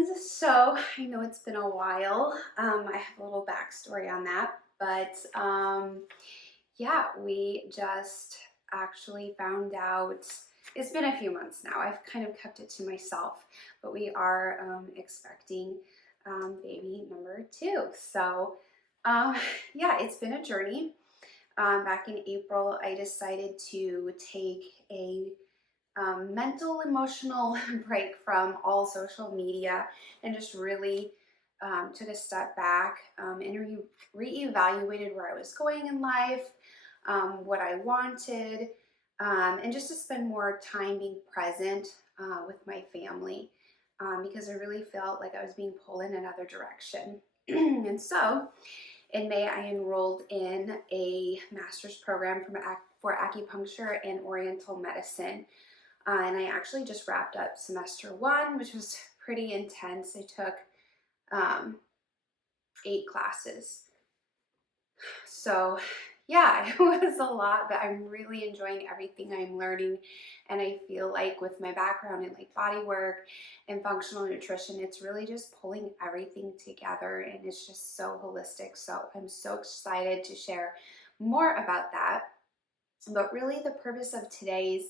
friends. So I know it's been a while. I have a little backstory on that, but yeah, we just actually found out. It's been a few months now. I've kind of kept it to myself, but we are expecting baby number two. So um, yeah, it's been a journey. Back in April, I decided to take a mental, emotional break from all social media and just really took a step back and reevaluated where I was going in life, what I wanted, and just to spend more time being present with my family because I really felt like I was being pulled in another direction. And so in May, I enrolled in a master's program for acupuncture and oriental medicine. And I actually just wrapped up semester one, which was pretty intense. I took um, 8 classes. So yeah, it was a lot, but I'm really enjoying everything I'm learning. And I feel like with my background in like body work and functional nutrition, it's really just pulling everything together and it's just so holistic. So I'm so excited to share more about that. But really the purpose of today's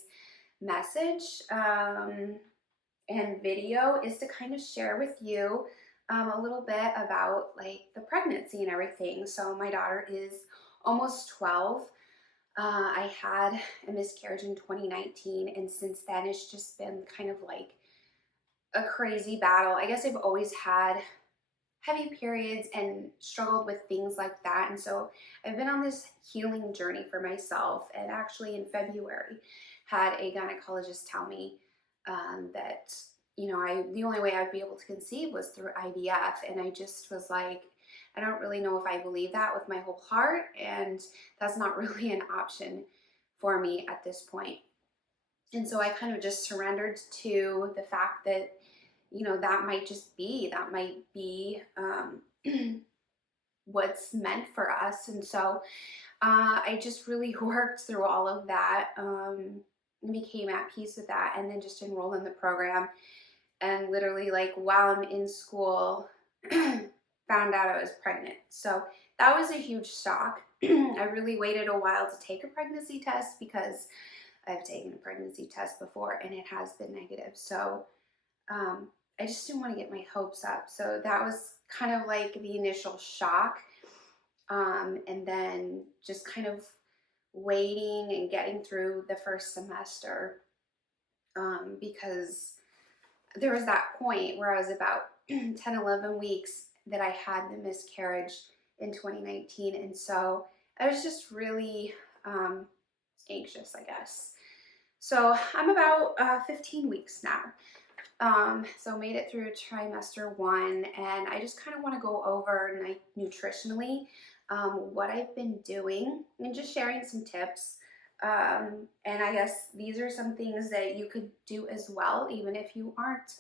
message and video is to kind of share with you a little bit about like the pregnancy and everything. So my daughter is almost 12. I had a miscarriage in 2019, and since then it's just been kind of like a crazy battle. I guess I've always had heavy periods and struggled with things like that, and so I've been on this healing journey for myself. And actually in February had a gynecologist tell me that the only way I'd be able to conceive was through IVF, and I just was like, I don't really know if I believe that with my whole heart, and that's not really an option for me at this point. And so I kind of just surrendered to the fact that that might be what's meant for us. And so I just really worked through all of that and became at peace with that, and then just enrolled in the program. And literally, like while I'm in school, found out I was pregnant. So that was a huge shock. I really waited a while to take a pregnancy test because I've taken a pregnancy test before and it has been negative. So I just didn't want to get my hopes up. So that was kind of like the initial shock. And then just kind of waiting and getting through the first semester because there was that point where I was about 10, 11 weeks that I had the miscarriage in 2019. And so I was just really anxious, I guess. So I'm about 15 weeks now. So made it through trimester one, and I just kind of want to go over like nutritionally what I've been doing and just sharing some tips. And I guess these are some things that you could do as well, even if you aren't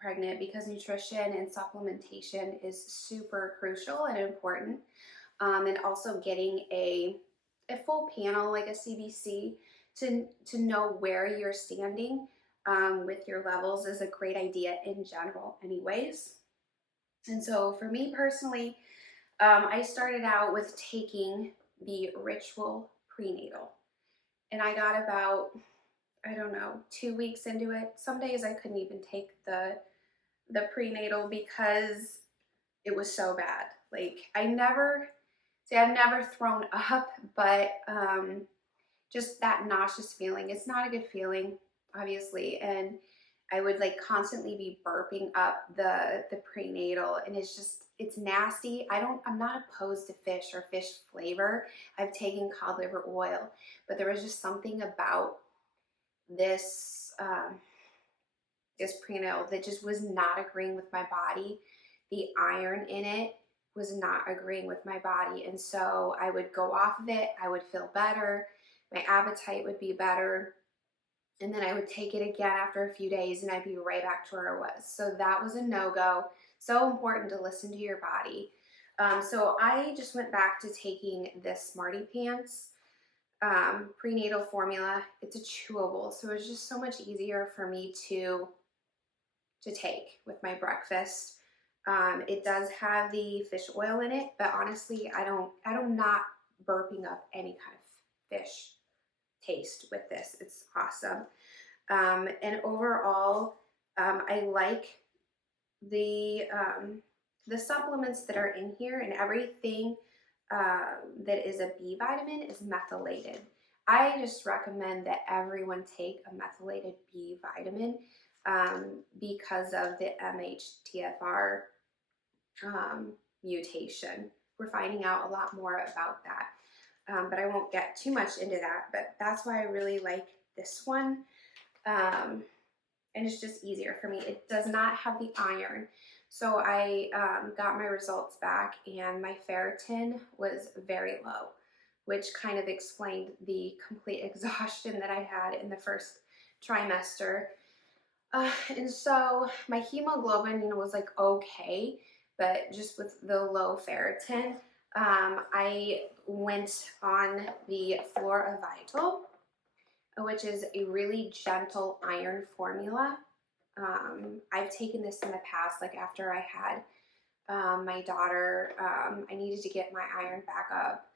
pregnant, because nutrition and supplementation is super crucial and important. And also getting a full panel like a CBC to know where you're standing with your levels is a great idea in general anyways. And so for me personally, I started out with taking the ritual prenatal, and I got about, I don't know, 2 weeks into it. Some days I couldn't even take the prenatal because it was so bad. Like I've never thrown up, but just that nauseous feeling. It's not a good feeling, obviously, and I would like constantly be burping up the prenatal, and it's nasty. I'm not opposed to fish or fish flavor. I've taken cod liver oil, but there was just something about this this prenatal that just was not agreeing with my body. The iron in it was not agreeing with my body, and so I would go off of it. I would feel better. My appetite would be better. And then I would take it again after a few days and I'd be right back to where I was. So that was a no-go. So important to listen to your body. So I just went back to taking this Smarty Pants prenatal formula. It's a chewable, so it's just so much easier for me to to take with my breakfast. It does have the fish oil in it, but honestly, I'm not burping up any kind of fish taste with this. It's awesome. And overall, I like the supplements that are in here, and everything that is a B vitamin is methylated. I just recommend that everyone take a methylated B vitamin because of the MHTFR mutation. We're finding out a lot more about that, but I won't get too much into that. But that's why I really like this one. And it's just easier for me. It does not have the iron. So I got my results back and my ferritin was very low, which kind of explained the complete exhaustion that I had in the first trimester. And so my hemoglobin, was like okay, but just with the low ferritin, I went on the Flora Vital, which is a really gentle iron formula. I've taken this in the past, like after I had my daughter, I needed to get my iron back up.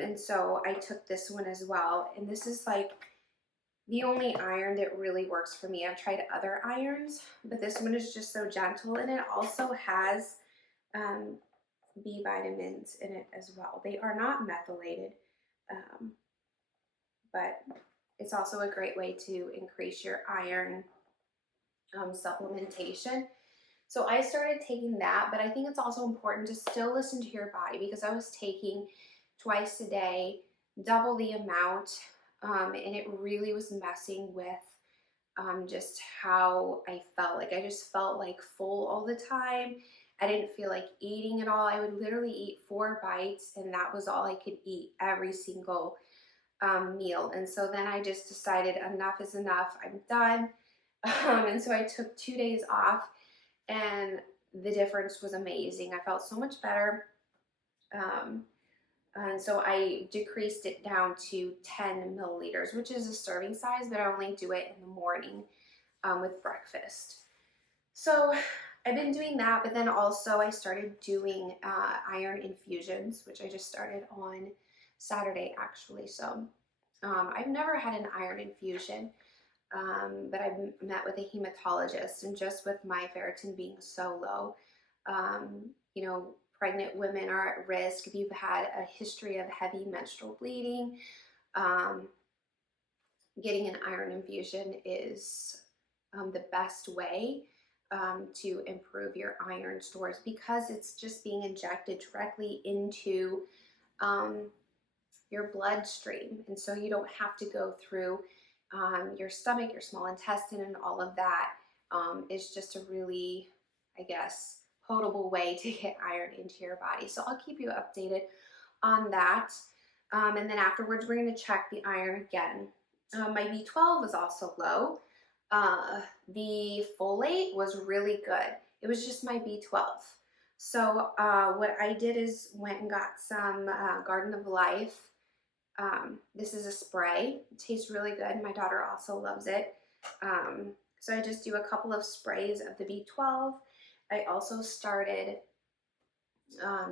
And so I took this one as well. And this is like the only iron that really works for me. I've tried other irons, but this one is just so gentle. And it also has B vitamins in it as well. They are not methylated, but it's also a great way to increase your iron supplementation. So I started taking that, but I think it's also important to still listen to your body, because I was taking twice a day, double the amount, and it really was messing with just how I felt. Like I just felt like full all the time. I didn't feel like eating at all. I would literally eat 4 bites and that was all I could eat every single meal. And so then I just decided enough is enough. I'm done. And so I took 2 days off and the difference was amazing. I felt so much better. And so I decreased it down to 10 milliliters, which is a serving size, but I only do it in the morning with breakfast. So I've been doing that, but then also I started doing iron infusions, which I just started on Saturday actually. So I've never had an iron infusion, but I've met with a hematologist, and just with my ferritin being so low, pregnant women are at risk. If you've had a history of heavy menstrual bleeding, getting an iron infusion is the best way to improve your iron stores, because it's just being injected directly into your bloodstream. And so you don't have to go through your stomach, your small intestine, and all of that. It's just a really, I guess, potable way to get iron into your body. So I'll keep you updated on that. And then afterwards, we're going to check the iron again. My B12 was also low. The folate was really good. It was just my B12. So what I did is went and got some Garden of Life. This is a spray. It tastes really good. My daughter also loves it. So I just do a couple of sprays of the B12. I also started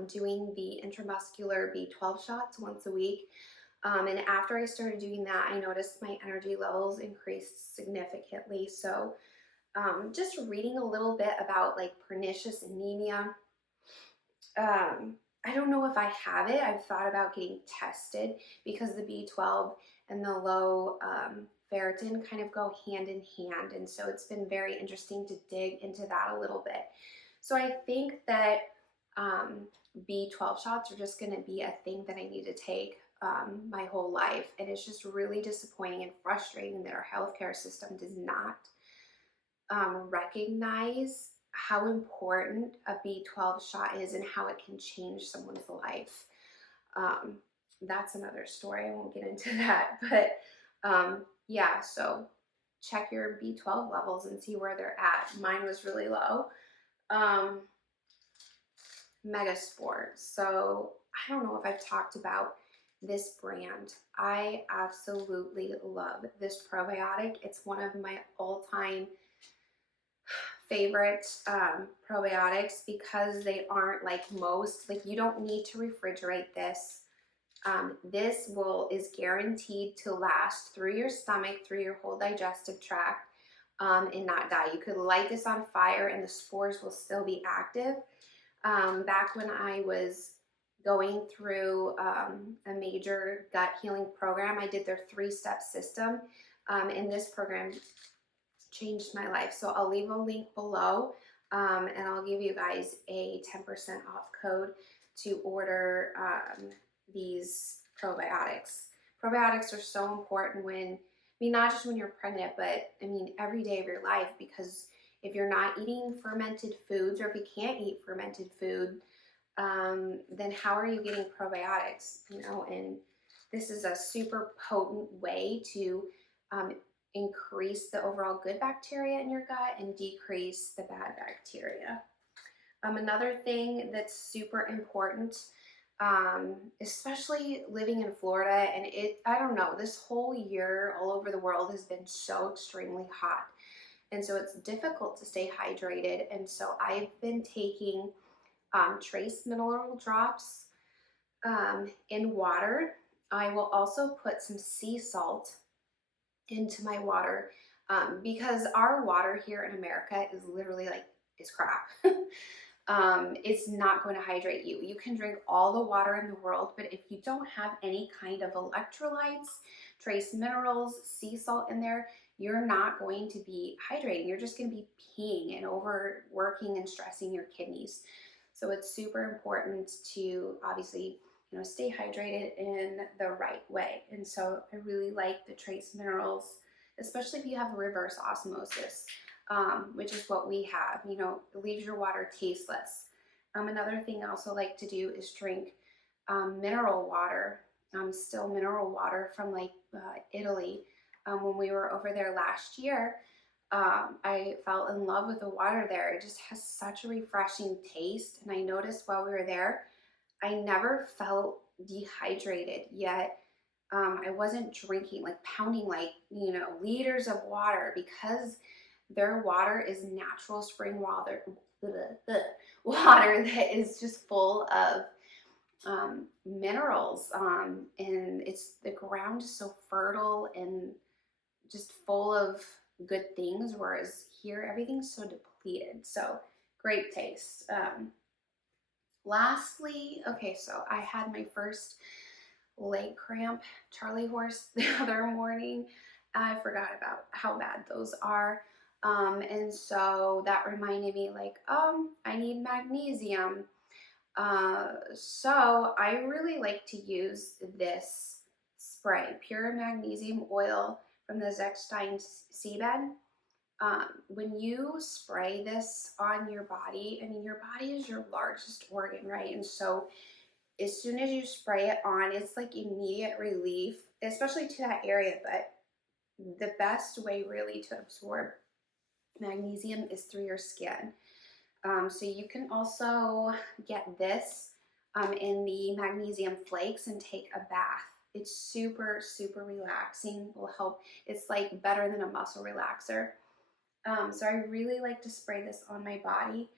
doing the intramuscular B12 shots once a week. And after I started doing that, I noticed my energy levels increased significantly. So just reading a little bit about like pernicious anemia. I don't know if I have it. I've thought about getting tested because the B12 and the low ferritin kind of go hand in hand. And so it's been very interesting to dig into that a little bit. So I think that B12 shots are just going to be a thing that I need to take my whole life. And it's just really disappointing and frustrating that our healthcare system does not recognize how important a B12 shot is and how it can change someone's life. That's another story. I won't get into that. But yeah, so check your B12 levels and see where they're at. Mine was really low. Megasport. So I don't know if I've talked about this brand. I absolutely love this probiotic. It's one of my all-time favorite probiotics because they aren't like most, like you don't need to refrigerate this. This is guaranteed to last through your stomach, through your whole digestive tract, and not die. You could light this on fire and the spores will still be active. Back when I was going through a major gut healing program, I did their 3-step system, and this program changed my life. So I'll leave a link below, and I'll give you guys a 10% off code to order these probiotics. Probiotics are so important not just when you're pregnant, but I mean, every day of your life, because if you're not eating fermented foods, or if you can't eat fermented food, then how are you getting probiotics? And this is a super potent way to increase the overall good bacteria in your gut and decrease the bad bacteria. Another thing that's super important, especially living in Florida, and I don't know, this whole year all over the world has been so extremely hot. And so it's difficult to stay hydrated. And so I've been taking trace mineral drops in water. I will also put some sea salt into my water because our water here in America is literally like, it's crap. It's not going to hydrate you. You can drink all the water in the world, but if you don't have any kind of electrolytes, trace minerals, sea salt in there, you're not going to be hydrating. You're just going to be peeing and overworking and stressing your kidneys. So it's super important to obviously, stay hydrated in the right way. And so I really like the trace minerals, especially if you have reverse osmosis, which is what we have. It leaves your water tasteless. Another thing I also like to do is drink mineral water, still mineral water from like Italy. When we were over there last year, I fell in love with the water there. It just has such a refreshing taste. And I noticed while we were there, I never felt dehydrated, yet I wasn't drinking, like pounding like, liters of water, because their water is natural spring water, water that is just full of minerals, and the ground is so fertile and just full of good things, whereas here everything's so depleted. So great taste. Lastly, okay, so I had my first leg cramp, Charlie horse, the other morning. I forgot about how bad those are. And so that reminded me like, I need magnesium. So I really like to use this spray, pure magnesium oil from the Zechstein seabed. When you spray this on your body, I mean, your body is your largest organ, right? And so as soon as you spray it on, it's like immediate relief, especially to that area. But the best way really to absorb magnesium is through your skin. So you can also get this in the magnesium flakes and take a bath. It's super, super relaxing, will help. It's like better than a muscle relaxer. So I really like to spray this on my body,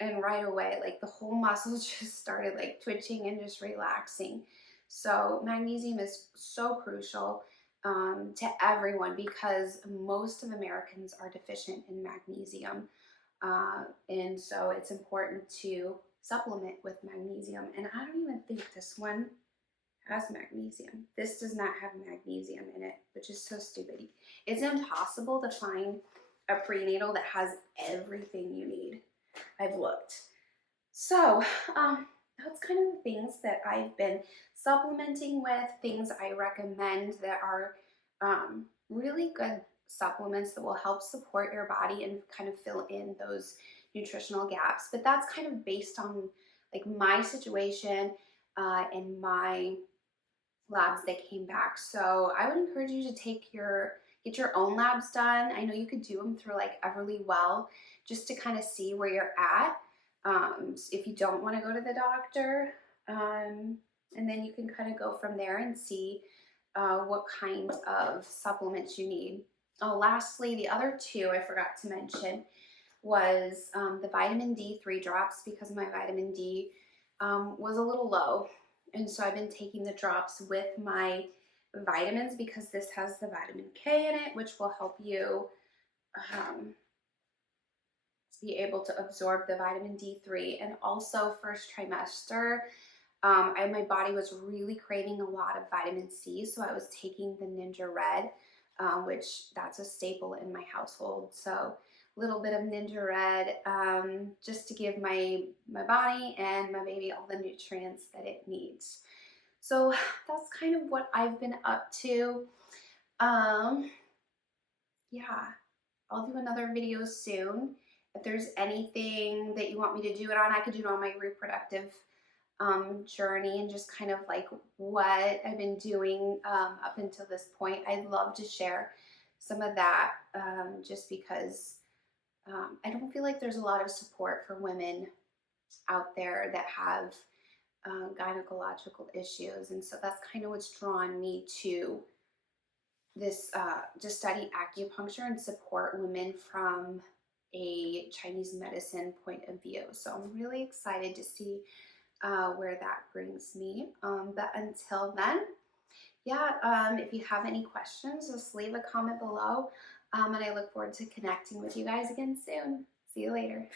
and right away, like the whole muscles just started like twitching and just relaxing. So magnesium is so crucial to everyone, because most of Americans are deficient in magnesium. And so it's important to supplement with magnesium. And I don't even think this one has magnesium. This does not have magnesium in it, which is so stupid. It's impossible to find a prenatal that has everything you need. I've looked. So that's kind of the things that I've been supplementing with, things I recommend that are really good supplements that will help support your body and kind of fill in those nutritional gaps. But that's kind of based on like my situation and my labs that came back. So I would encourage you to get your own labs done. I know you could do them through like Everlywell, just to kind of see where you're at. If you don't want to go to the doctor, and then you can kind of go from there and see what kind of supplements you need. Lastly, the other two I forgot to mention was the vitamin D3 drops because my vitamin D was a little low. And so I've been taking the drops with my vitamins because this has the vitamin K in it, which will help you um, be able to absorb the vitamin D3. And also, first trimester, my body was really craving a lot of vitamin C, so I was taking the Ninja Red, which that's a staple in my household. So a little bit of Ninja Red, just to give my body and my baby all the nutrients that it needs. So that's kind of what I've been up to. Um, yeah, I'll do another video soon. If there's anything that you want me to do it on, I could do it on my reproductive journey and just kind of like what I've been doing up until this point. I'd love to share some of that just because I don't feel like there's a lot of support for women out there that have gynecological issues. And so that's kind of what's drawn me to this, to study acupuncture and support women from a Chinese medicine point of view. So I'm really excited to see where that brings me. But until then, yeah, if you have any questions, just leave a comment below. And I look forward to connecting with you guys again soon. See you later.